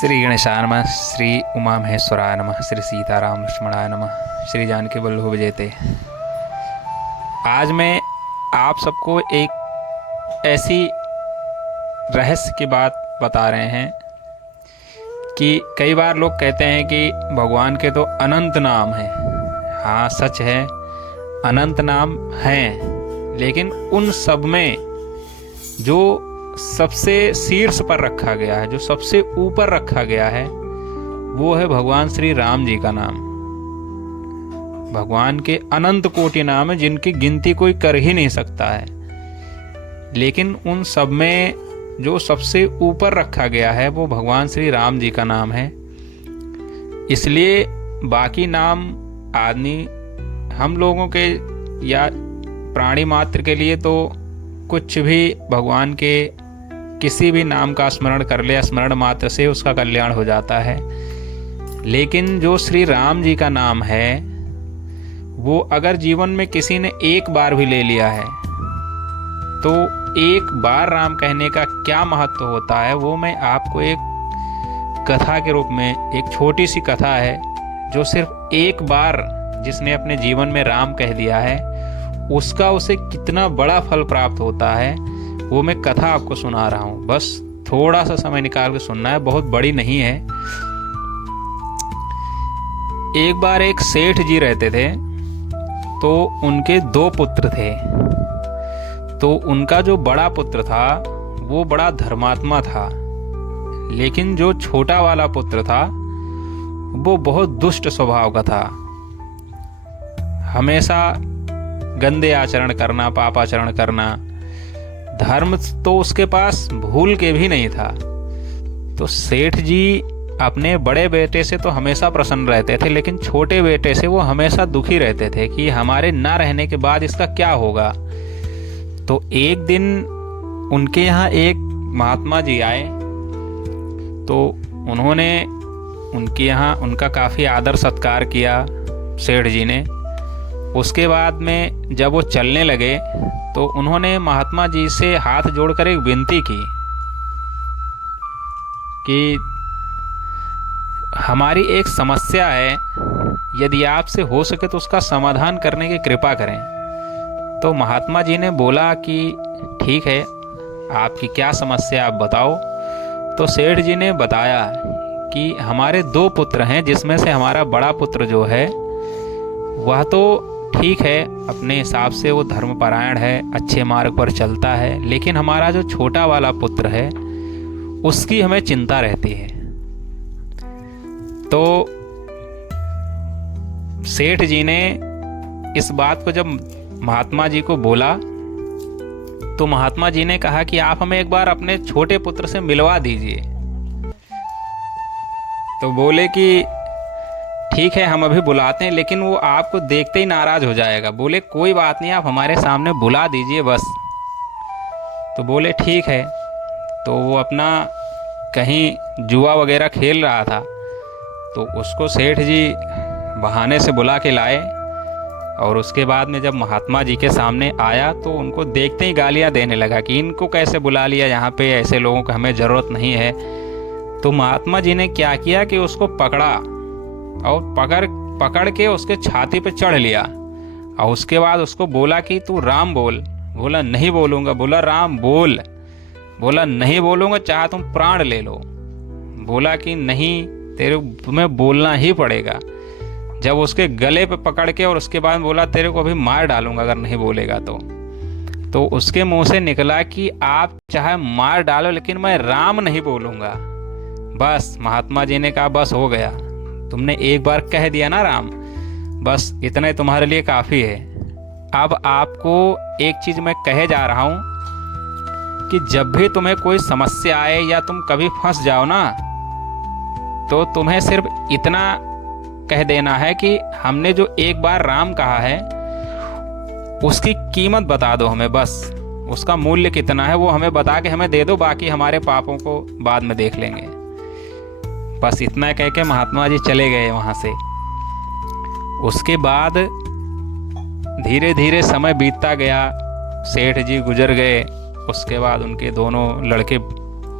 श्री गणेशाय नमः। श्री उमा महेश्वराय नमः। श्री सीताराम लक्ष्मणाय नमः। श्री जानकी वल्लभ विजयते। आज मैं आप सबको एक ऐसी रहस्य की बात बता रहे हैं कि कई बार लोग कहते हैं कि भगवान के तो अनंत नाम हैं। हाँ, सच है, अनंत नाम हैं, लेकिन उन सब में जो सबसे शीर्ष पर रखा गया है, जो सबसे ऊपर रखा गया है, वो है भगवान श्री राम जी का नाम। भगवान के अनंत कोटि नाम है जिनकी गिनती कोई कर ही नहीं सकता है, लेकिन उन सब में जो सबसे ऊपर रखा गया है वो भगवान श्री राम जी का नाम है। इसलिए बाकी नाम आदमी हम लोगों के या प्राणी मात्र के लिए तो कुछ भी भगवान के किसी भी नाम का स्मरण कर ले, स्मरण मात्र से उसका कल्याण हो जाता है। लेकिन जो श्री राम जी का नाम है वो अगर जीवन में किसी ने एक बार भी ले लिया है तो एक बार राम कहने का क्या महत्व होता है वो मैं आपको एक कथा के रूप में, एक छोटी सी कथा है जो सिर्फ एक बार जिसने अपने जीवन में राम कह दिया है उसका उसे कितना बड़ा फल प्राप्त होता है वो मैं कथा आपको सुना रहा हूँ। बस थोड़ा सा समय निकाल के सुनना है, बहुत बड़ी नहीं है। एक बार एक सेठ जी रहते थे, तो उनके दो पुत्र थे। तो उनका जो बड़ा पुत्र था वो बड़ा धर्मात्मा था, लेकिन जो छोटा वाला पुत्र था वो बहुत दुष्ट स्वभाव का था। हमेशा गंदे आचरण करना, पापाचरण करना, धर्म तो उसके पास भूल के भी नहीं था। तो सेठ जी अपने बड़े बेटे से तो हमेशा प्रसन्न रहते थे, लेकिन छोटे बेटे से वो हमेशा दुखी रहते थे कि हमारे ना रहने के बाद इसका क्या होगा। तो एक दिन उनके यहाँ एक महात्मा जी आए, तो उन्होंने उनके यहाँ उनका काफ़ी आदर सत्कार किया सेठ जी ने। उसके बाद में जब वो चलने लगे तो उन्होंने महात्मा जी से हाथ जोड़कर एक विनती की कि हमारी एक समस्या है, यदि आपसे हो सके तो उसका समाधान करने की कृपा करें। तो महात्मा जी ने बोला कि ठीक है, आपकी क्या समस्या आप बताओ। तो सेठ जी ने बताया कि हमारे दो पुत्र हैं, जिसमें से हमारा बड़ा पुत्र जो है वह तो ठीक है, अपने हिसाब से वो धर्मपरायण है, अच्छे मार्ग पर चलता है, लेकिन हमारा जो छोटा वाला पुत्र है उसकी हमें चिंता रहती है। तो सेठ जी ने इस बात को जब महात्मा जी को बोला तो महात्मा जी ने कहा कि आप हमें एक बार अपने छोटे पुत्र से मिलवा दीजिए। तो बोले कि ठीक है, हम अभी बुलाते हैं, लेकिन वो आपको देखते ही नाराज हो जाएगा। बोले कोई बात नहीं, आप हमारे सामने बुला दीजिए बस। तो बोले ठीक है। तो वो अपना कहीं जुआ वगैरह खेल रहा था, तो उसको सेठ जी बहाने से बुला के लाए। और उसके बाद में जब महात्मा जी के सामने आया तो उनको देखते ही गालियां देने लगा कि इनको कैसे बुला लिया, यहाँ पे ऐसे लोगों को हमें ज़रूरत नहीं है। तो महात्मा जी ने क्या किया कि उसको पकड़ा और पकड़ के उसके छाती पे चढ़ लिया। और उसके बाद उसको बोला कि तू राम बोल। बोला नहीं बोलूँगा। बोला राम बोल। बोला नहीं बोलूँगा, चाहे तुम प्राण ले लो। बोला कि नहीं, तुम्हें बोलना ही पड़ेगा। जब उसके गले पे पकड़ के और उसके बाद बोला तेरे को अभी मार डालूंगा अगर नहीं बोलेगा तो उसके मुंह से निकला कि आप चाहे मार डालो लेकिन मैं राम नहीं बोलूँगा। बस महात्मा जी ने कहा बस हो गया, तुमने एक बार कह दिया ना राम, बस इतना ही तुम्हारे लिए काफ़ी है। अब आपको एक चीज़ मैं कहे जा रहा हूँ कि जब भी तुम्हें कोई समस्या आए या तुम कभी फंस जाओ ना, तो तुम्हें सिर्फ इतना कह देना है कि हमने जो एक बार राम कहा है उसकी कीमत बता दो हमें। बस उसका मूल्य कितना है वो हमें बता के हमें दे दो, बाकी हमारे पापों को बाद में देख लेंगे। बस इतना कह के महात्मा जी चले गए वहाँ से। उसके बाद धीरे धीरे समय बीतता गया, सेठ जी गुजर गए। उसके बाद उनके दोनों लड़के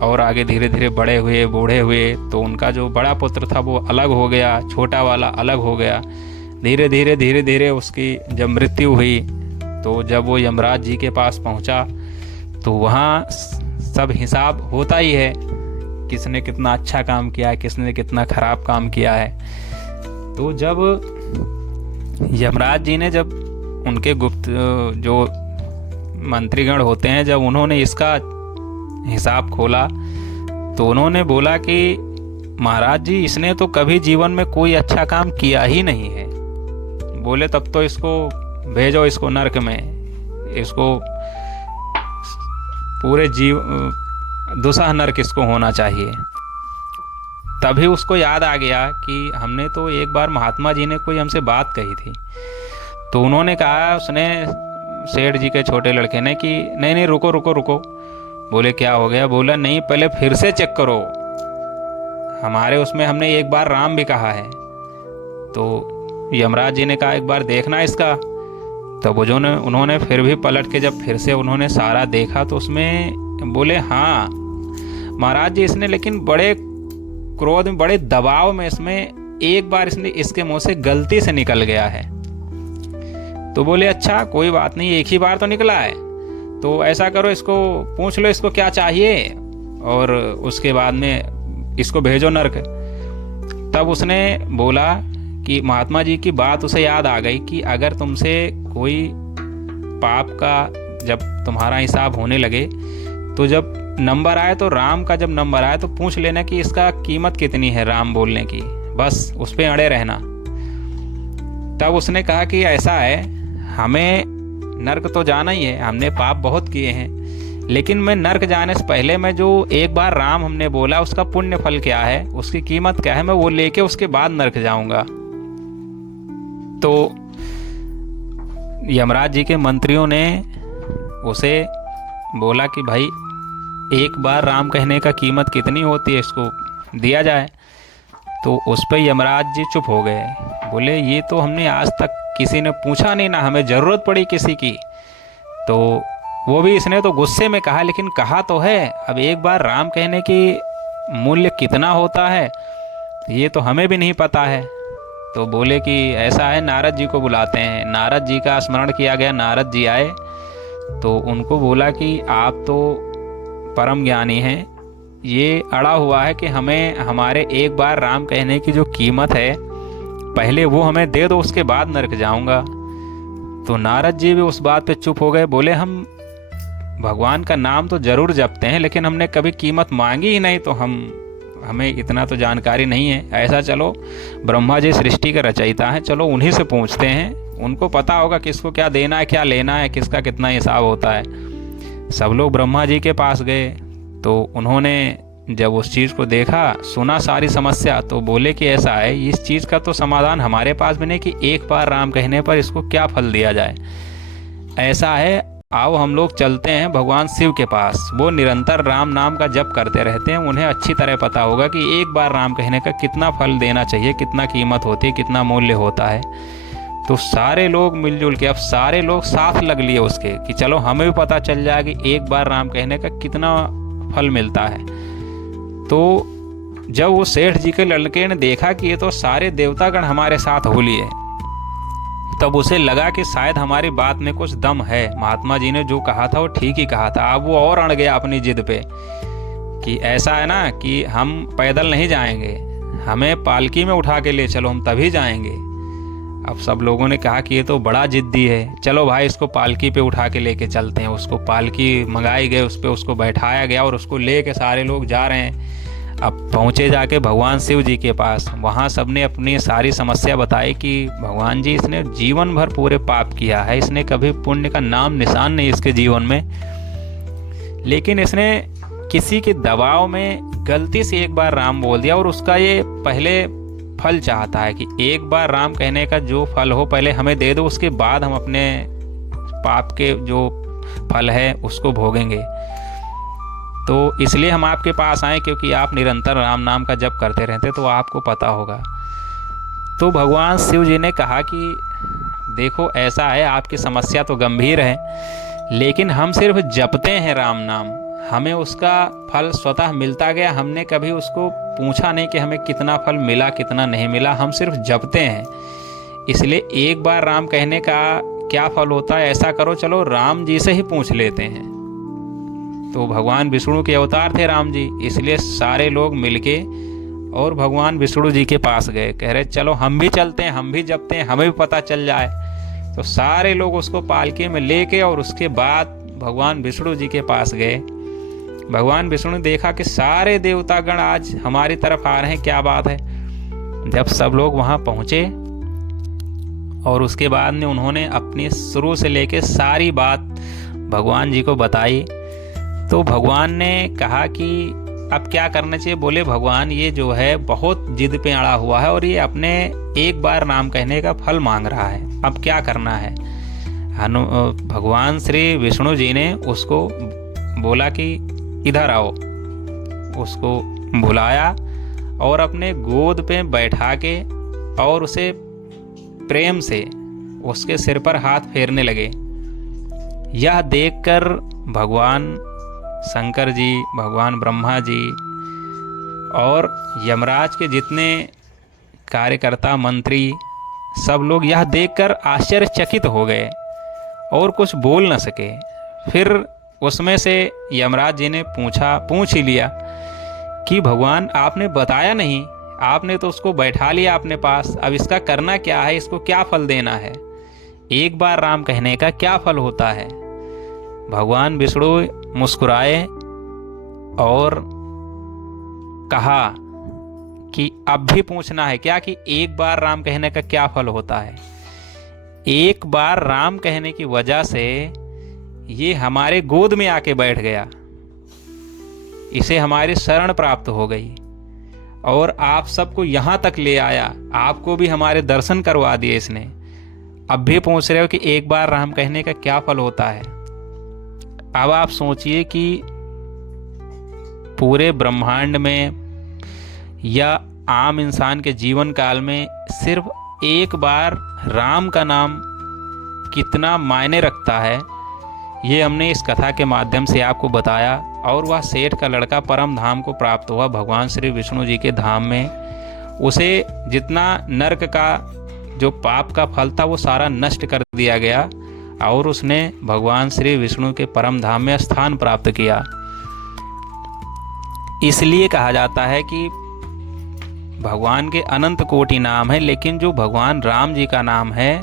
और आगे धीरे धीरे बड़े हुए, बूढ़े हुए, तो उनका जो बड़ा पुत्र था वो अलग हो गया, छोटा वाला अलग हो गया। धीरे धीरे उसकी जब मृत्यु हुई, तो जब वो यमराज जी के पास पहुंचा तो वहाँ सब हिसाब होता ही है, किसने कितना अच्छा काम किया है, किसने कितना खराब काम किया है। तो जब यमराज जी ने, जब उनके गुप्त जो मंत्रीगण होते हैं, जब उन्होंने इसका हिसाब खोला तो उन्होंने बोला कि महाराज जी, इसने तो कभी जीवन में कोई अच्छा काम किया ही नहीं है। बोले तब तो इसको भेजो, इसको नरक में, इसको पूरे दुसह नरक इसको होना चाहिए। तभी उसको याद आ गया कि हमने तो एक बार महात्मा जी ने कोई हमसे बात कही थी। तो उन्होंने कहा, उसने सेठ जी के छोटे लड़के ने, कि नहीं नहीं रुको रुको रुको। बोले क्या हो गया? बोला नहीं, पहले फिर से चेक करो, हमारे उसमें हमने एक बार राम भी कहा है। तो यमराज जी ने कहा एक बार देखना इसका। तब उन्होंने फिर भी पलट के जब फिर से उन्होंने सारा देखा तो उसमें बोले हाँ महाराज जी, इसने लेकिन बड़े क्रोध में, बड़े दबाव में, इसमें एक बार इसने इसके मुंह से गलती से निकल गया है। तो बोले अच्छा कोई बात नहीं, एक ही बार तो निकला है, तो ऐसा करो, इसको पूछ लो इसको क्या चाहिए और उसके बाद में इसको भेजो नरक। तब उसने बोला कि महात्मा जी की बात उसे याद आ गई कि अगर तुमसे कोई पाप का जब तुम्हारा हिसाब होने लगे तो जब नंबर आए, तो राम का जब नंबर आए तो पूछ लेना कि इसका कीमत कितनी है राम बोलने की, बस उस पर अड़े रहना। तब उसने कहा कि ऐसा है, हमें नर्क तो जाना ही है, हमने पाप बहुत किए हैं, लेकिन मैं नर्क जाने से पहले मैं जो एक बार राम हमने बोला उसका पुण्य फल क्या है, उसकी कीमत क्या है, मैं वो लेके उसके बाद नर्क जाऊंगा। तो यमराज जी के मंत्रियों ने उसे बोला कि भाई एक बार राम कहने का कीमत कितनी होती है, इसको दिया जाए। तो उस पर यमराज जी चुप हो गए, बोले ये तो हमने आज तक किसी ने पूछा नहीं, ना हमें ज़रूरत पड़ी किसी की। तो वो भी इसने तो गुस्से में कहा, लेकिन कहा तो है, अब एक बार राम कहने की मूल्य कितना होता है ये तो हमें भी नहीं पता है। तो बोले कि ऐसा है, नारद जी को बुलाते हैं। नारद जी का स्मरण किया गया, नारद जी आए तो उनको बोला कि आप तो परम ज्ञानी हैं, ये अड़ा हुआ है कि हमें हमारे एक बार राम कहने की जो कीमत है पहले वो हमें दे दो, उसके बाद नरक जाऊंगा। तो नारद जी भी उस बात पे चुप हो गए, बोले हम भगवान का नाम तो जरूर जपते हैं, लेकिन हमने कभी कीमत मांगी ही नहीं, तो हमें इतना तो जानकारी नहीं है। ऐसा चलो, ब्रह्मा जी सृष्टि के रचयिता हैं, चलो उन्हीं से पूछते हैं, उनको पता होगा किसको क्या देना है, क्या लेना है, किसका कितना हिसाब होता है। सब लोग ब्रह्मा जी के पास गए, तो उन्होंने जब उस चीज़ को देखा, सुना सारी समस्या, तो बोले कि ऐसा है, इस चीज़ का तो समाधान हमारे पास भी नहीं कि एक बार राम कहने पर इसको क्या फल दिया जाए। ऐसा है, आओ हम लोग चलते हैं भगवान शिव के पास, वो निरंतर राम नाम का जप करते रहते हैं, उन्हें अच्छी तरह पता होगा कि एक बार राम कहने का कितना फल देना चाहिए, कितना कीमत होती है, कितना मूल्य होता है। तो सारे लोग मिलजुल के, अब सारे लोग साथ लग लिए उसके कि चलो हमें भी पता चल जाए कि एक बार राम कहने का कितना फल मिलता है। तो जब वो सेठ जी के लड़के ने देखा कि ये तो सारे देवतागण हमारे साथ हो लिए, तब उसे लगा कि शायद हमारी बात में कुछ दम है, महात्मा जी ने जो कहा था वो ठीक ही कहा था। अब वो और अड़ गया अपनी जिद पे कि ऐसा है ना कि हम पैदल नहीं जाएंगे, हमें पालकी में उठा के ले चलो, हम तभी जाएंगे। अब सब लोगों ने कहा कि ये तो बड़ा जिद्दी है, चलो भाई इसको पालकी पे उठा के लेके चलते हैं। उसको पालकी मंगाई गई, उस पर उसको बैठाया गया और उसको ले के सारे लोग जा रहे हैं। अब पहुँचे जाके भगवान शिव जी के पास, वहाँ सबने अपनी सारी समस्या बताई कि भगवान जी इसने जीवन भर पूरे पाप किया है, इसने कभी पुण्य का नाम निशान नहीं इसके जीवन में, लेकिन इसने किसी के दबाव में गलती से एक बार राम बोल दिया और उसका ये पहले फल चाहता है कि एक बार राम कहने का जो फल हो पहले हमें दे दो, उसके बाद हम अपने पाप के जो फल है उसको भोगेंगे। तो इसलिए हम आपके पास आए क्योंकि आप निरंतर राम नाम का जप करते रहते, तो आपको पता होगा। तो भगवान शिव जी ने कहा कि देखो ऐसा है, आपकी समस्या तो गंभीर है, लेकिन हम सिर्फ जपते हैं राम नाम, हमें उसका फल स्वतः मिलता गया। हमने कभी उसको पूछा नहीं कि हमें कितना फल मिला कितना नहीं मिला, हम सिर्फ जपते हैं। इसलिए एक बार राम कहने का क्या फल होता है, ऐसा करो चलो राम जी से ही पूछ लेते हैं। तो भगवान विष्णु के अवतार थे राम जी, इसलिए सारे लोग मिलके और भगवान विष्णु जी के पास गए। कह रहे चलो हम भी चलते हैं, हम भी जपते हैं, हमें भी पता चल जाए। तो सारे लोग उसको पालकी में लेके और उसके बाद भगवान विष्णु जी के पास गए। भगवान विष्णु ने देखा कि सारे देवतागण आज हमारी तरफ आ रहे हैं, क्या बात है। जब सब लोग वहाँ पहुँचे और उसके बाद में उन्होंने अपनी शुरू से लेके सारी बात भगवान जी को बताई, तो भगवान ने कहा कि अब क्या करना चाहिए। बोले भगवान ये जो है बहुत जिद पे अड़ा हुआ है और ये अपने एक बार नाम कहने का फल मांग रहा है, अब क्या करना है। भगवान श्री विष्णु जी ने उसको बोला कि इधर आओ। उसको बुलाया और अपने गोद पे बैठा के और उसे प्रेम से उसके सिर पर हाथ फेरने लगे। यह देखकर भगवान शंकर जी, भगवान ब्रह्मा जी और यमराज के जितने कार्यकर्ता मंत्री सब लोग यह देखकर आश्चर्यचकित हो गए और कुछ बोल न सके। फिर उसमें से यमराज जी ने पूछ ही लिया कि भगवान आपने बताया नहीं, आपने तो उसको बैठा लिया अपने पास, अब इसका करना क्या है, इसको क्या फल देना है, एक बार राम कहने का क्या फल होता है। भगवान विष्णु मुस्कुराए और कहा कि अब भी पूछना है क्या, कि एक बार राम कहने का क्या फल होता है। एक बार राम कहने की वजह से ये हमारे गोद में आके बैठ गया, इसे हमारी शरण प्राप्त हो गई और आप सबको यहाँ तक ले आया, आपको भी हमारे दर्शन करवा दिए इसने। अब भी पूछ रहे हो कि एक बार राम कहने का क्या फल होता है। अब आप सोचिए कि पूरे ब्रह्मांड में या आम इंसान के जीवन काल में सिर्फ एक बार राम का नाम कितना मायने रखता है, ये हमने इस कथा के माध्यम से आपको बताया। और वह सेठ का लड़का परम धाम को प्राप्त हुआ भगवान श्री विष्णु जी के धाम में। उसे जितना नरक का जो पाप का फल था वो सारा नष्ट कर दिया गया और उसने भगवान श्री विष्णु के परम धाम में स्थान प्राप्त किया। इसलिए कहा जाता है कि भगवान के अनंत कोटि नाम है, लेकिन जो भगवान राम जी का नाम है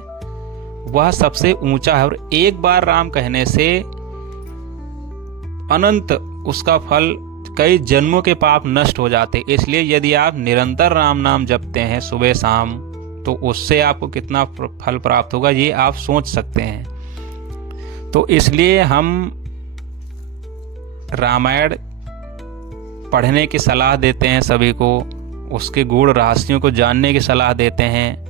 वह सबसे ऊंचा है। और एक बार राम कहने से अनंत उसका फल, कई जन्मों के पाप नष्ट हो जाते। इसलिए यदि आप निरंतर राम नाम जपते हैं सुबह शाम, तो उससे आपको कितना फल प्राप्त होगा ये आप सोच सकते हैं। तो इसलिए हम रामायण पढ़ने की सलाह देते हैं सभी को, उसके गूढ़ रहस्यों को जानने की सलाह देते हैं।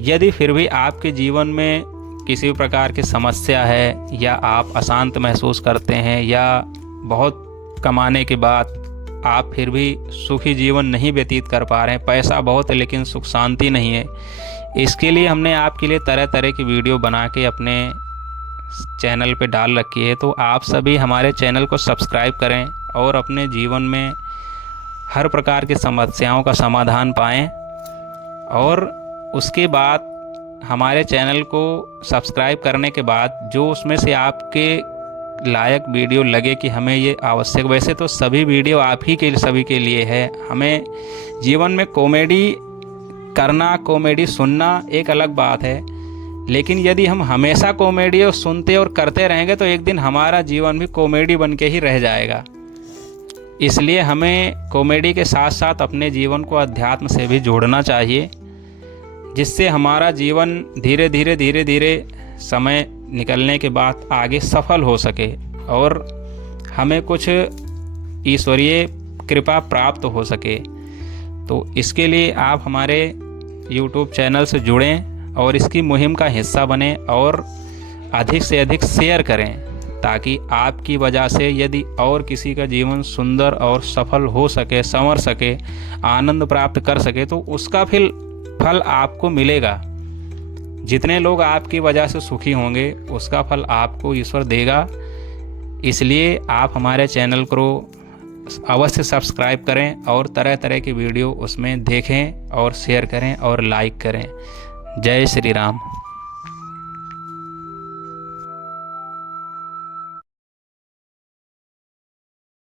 यदि फिर भी आपके जीवन में किसी प्रकार की समस्या है या आप अशांत महसूस करते हैं या बहुत कमाने के बाद आप फिर भी सुखी जीवन नहीं व्यतीत कर पा रहे हैं, पैसा बहुत है लेकिन सुख शांति नहीं है, इसके लिए हमने आपके लिए तरह तरह की वीडियो बना के अपने चैनल पे डाल रखी है। तो आप सभी हमारे चैनल को सब्सक्राइब करें और अपने जीवन में हर प्रकार की समस्याओं का समाधान पाएं। और उसके बाद हमारे चैनल को सब्सक्राइब करने के बाद जो उसमें से आपके लायक वीडियो लगे कि हमें ये आवश्यक, वैसे तो सभी वीडियो आप ही के सभी के लिए है। हमें जीवन में कॉमेडी करना, कॉमेडी सुनना एक अलग बात है, लेकिन यदि हम हमेशा कॉमेडी सुनते और करते रहेंगे तो एक दिन हमारा जीवन भी कॉमेडी बन के ही रह जाएगा। इसलिए हमें कॉमेडी के साथ साथ अपने जीवन को अध्यात्म से भी जोड़ना चाहिए, जिससे हमारा जीवन धीरे धीरे समय निकलने के बाद आगे सफल हो सके और हमें कुछ ईश्वरीय कृपा प्राप्त हो सके। तो इसके लिए आप हमारे YouTube चैनल से जुड़ें और इसकी मुहिम का हिस्सा बनें और अधिक से अधिक शेयर करें, ताकि आपकी वजह से यदि और किसी का जीवन सुंदर और सफल हो सके, संवर सके, आनंद प्राप्त कर सके, तो उसका फल आपको मिलेगा। जितने लोग आपकी वजह से सुखी होंगे उसका फल आपको ईश्वर देगा। इसलिए आप हमारे चैनल को अवश्य सब्सक्राइब करें और तरह तरह की वीडियो उसमें देखें और शेयर करें और लाइक करें। जय श्री राम।